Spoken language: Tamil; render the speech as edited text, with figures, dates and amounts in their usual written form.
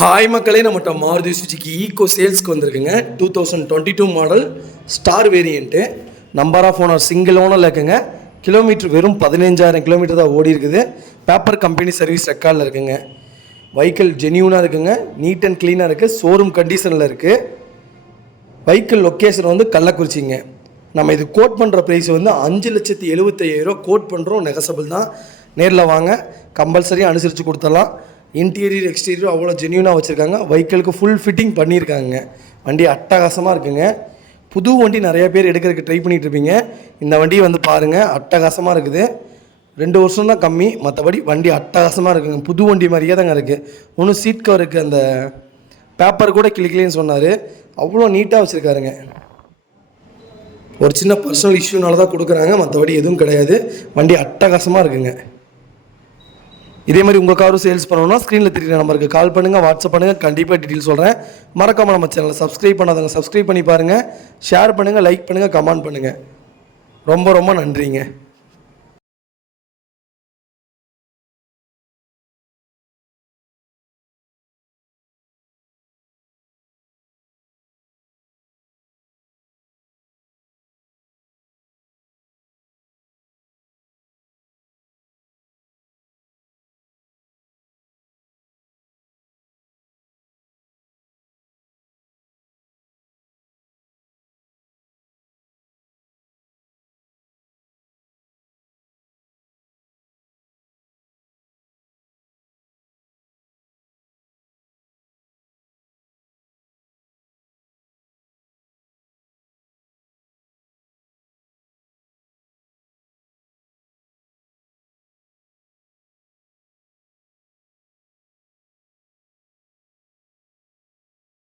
ஹாய் மக்களே, நம்மகிட்ட மாருதி சுஜுகி ஈக்கோ சேல்ஸ்க்கு வந்திருக்குங்க. 2022 model star variant. Number of owner single ஓனரில் இருக்குங்க. கிலோமீட்டர் வெறும் 15,000 கிலோமீட்டர் தான் ஓடி இருக்குது. பேப்பர் கம்பெனி சர்வீஸ் ரெக்கார்டில் இருக்குங்க. வெஹிக்கிள் ஜென்யூனாக இருக்குங்க. நீட் அண்ட் க்ளீனாக இருக்குது. ஷோரூம் கண்டிஷனில் இருக்குது. வெஹிக்கிள் லொக்கேஷன் வந்து கள்ளக்குறிச்சிங்க. நம்ம இது கோட் பண்ணுற ப்ரைஸ் வந்து 5,75,000 கோட் பண்ணுறோம். நெகசபிள் தான். நேரில் வாங்க, கம்பல்சரியாக அனுசரித்து கொடுத்துடலாம். இன்டீரியர் எக்ஸ்டீரியர் அவ்வளோ ஜென்யூனாக வச்சுருக்காங்க. வெஹிக்கிளுக்கு ஃபுல் ஃபிட்டிங் பண்ணியிருக்காங்க. வண்டி அட்டகாசமாக இருக்குங்க. புது வண்டி நிறைய பேர் எடுக்கிறதுக்கு ட்ரை பண்ணிகிட்டு இருப்பீங்க. இந்த வண்டியை வந்து பாருங்கள், அட்டகாசமாக இருக்குது. 2 வருஷம் தான் கம்மி, மற்றபடி வண்டி அட்டகாசமாக இருக்குங்க. புது வண்டி மாதிரியே தாங்க இருக்குது. ஒன்றும் சீட் கவருக்கு அந்த பேப்பர் கூட கிளிக்கலன்னு சொன்னார். அவ்வளோ நீட்டாக வச்சுருக்காருங்க. ஒரு சின்ன பர்சனல் இஷ்யூனால தான் கொடுக்குறாங்க, மற்றபடி எதுவும் கிடையாது. வண்டி அட்டகாசமாக இருக்குங்க. இதே மாதிரி உங்கள் காரும் சேல்ஸ் பண்ணணும்னா ஸ்க்ரீனில் தெரியுற நம்பருக்கு கால் பண்ணுங்கள், வாட்ஸ்அப் பண்ணுங்கள். கண்டிப்பாக டீட்டெயில் சொல்கிறேன். மறக்காமல் நம்ம சேனலை சப்ஸ்கிரைப் பண்ணாதவங்க சப்ஸ்கிரைப் பண்ணி பாருங்கள். ஷேர் பண்ணுங்கள், லைக் பண்ணுங்கள், கமெண்ட் பண்ணுங்கள். ரொம்ப ரொம்ப நன்றிங்க.